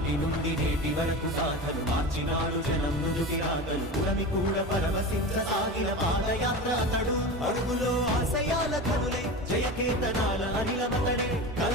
నాటి నుండి నేటి వరకు సాధలు మార్చినాడు జనం నుదుటి రాగలు పురమి కూడా పరమసిద్ధ సాగిన పాదయాత్ర అతడు. అడుగులో ఆశయాల కనులే జయకేతనాల అనిలమతడే కల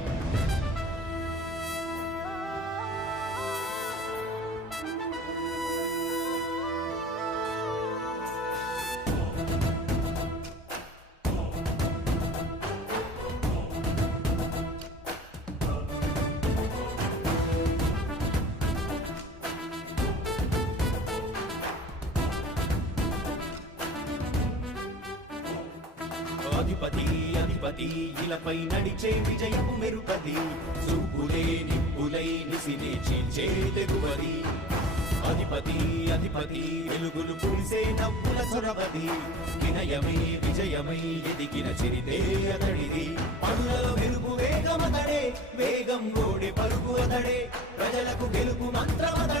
అధిపతి అధిపతి ఇలపై నడిచే విజయము మెరుపది చూపులే నిప్పులై నిసినే చీల్చే తెగువది. అధిపతి అధిపతి వెలుగులు పులిసే నవ్వుల చొరవది వినయమై విజయమై ఎదిగిన చిరితే అతడిది. పనులలో వెలుగు వేగమతడే వేగం ఓడే పలుకు అతడే. ప్రజలకు గెలుపు మంత్రమతడే.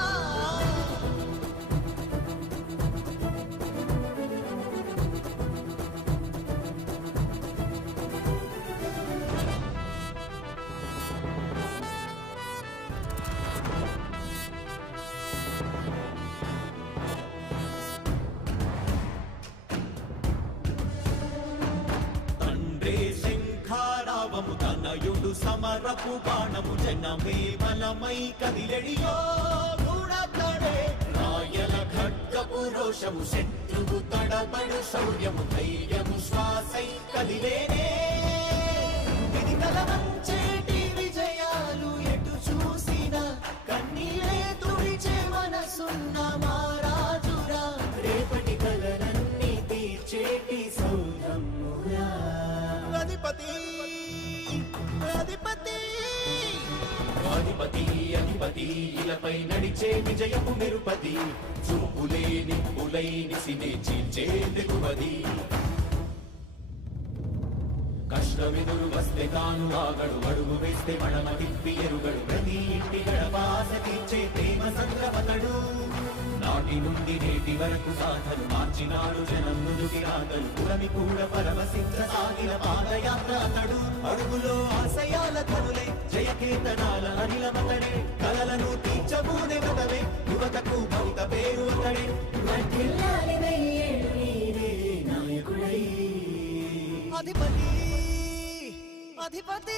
తనయుడు సమరపు బాణము జనమే బలమై కదిలెడియో గూడతడే రాయల ఖడ్గపు రోషము శత్రువు తడబడు శౌర్యము ధైర్యము శ్వాసై కదిలేనే. ఇది కలమంచ అధిపతి నడిచే విజయపు మెరుపది చూపులే నిప్పులై నిసినే చీల్చే తెగువది కష్టమెదురు వస్తే తాను ఆగడు అడుగు వేస్తే మడమ తిప్పి ఎరుగడు. ప్రతి ఇంటి గడపాస తీర్చే ప్రేమ సంగ్రహతడు నాటి నుండి నేటి వరకు సాధలు మార్చినాడు జనం నుదుటి రాగలు పురమి కూడా పరవశించ సాగిన పాదయాత్ర అతడు. అడుగులో ఆశయాల కనులే జయకేతనాల అనిలమతడే. కలలను తీర్చబూనే వ్రతమే యువతకు భవిత పేరు అతడే. అధిపతి అధిపతి.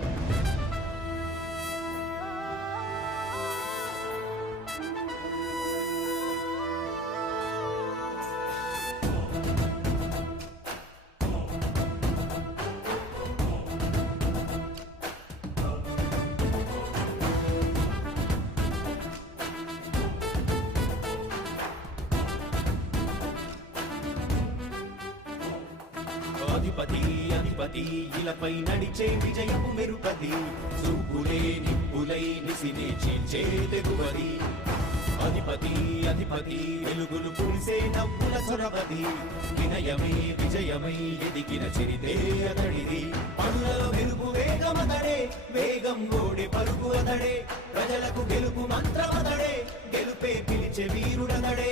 అధిపతి అధిపతి ఇలపై నడిచే విజయపు మెరుపది. చూపులే నిప్పులై నిసినే చీల్చే తెగువది. అధిపతి అధిపతి వెలుగులు కురిసే నవ్వుల చొరవది వినయమే విజయమై ఎదిగిన చరితే అతడిది. పనులలో మెరుపు వేగమదడే వేగం ఓడి పలుకు అతడే. ప్రజలకు గెలుపు మంత్రమదడే గెలుపే పిలిచే వీరుడదడే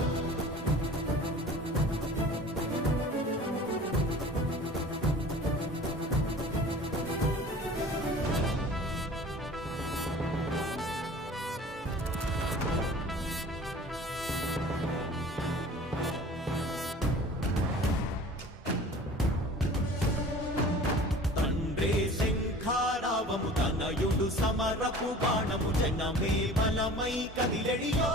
శంఖారావము సమరపు బాణము జనమే బలమై కదిలెడియో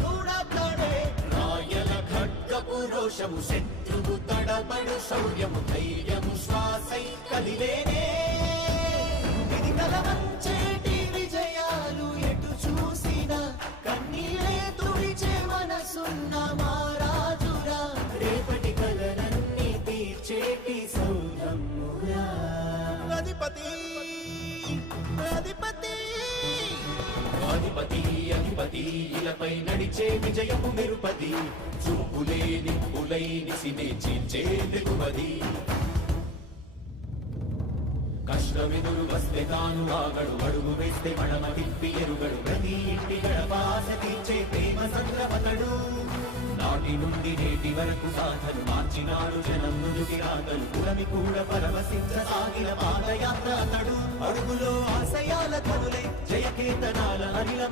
గూఢాడే రాయల ఖడ్గపు రోషము శత్రువు తడబడు శౌర్యము ధైర్యము శ్వాసై కదిలేనే. అధిపతి. అధిపతి అధిపతి ఇలపై నడిచే విజయము మెరుపది. చూపులే నిప్పులై నిసినే చీల్చే దిగువది కష్టమెదురు వస్తే తాను ఆగడు అడుగు వేస్తే మడమ తిప్పి ఎరుగడు. ప్రతి ఇంటి గడపాస తీర్చే ప్రేమ సంద్రమతడు నాటి నుండి నేటి వరకు సాధను మార్చినాడు జనం నుదుటి రాతలు. పురమి కూడా పరవశించసాగిన పాదయాత్ర అతడు. అడుగులో ఆశయాల కనులై జయకేతనాల అనిల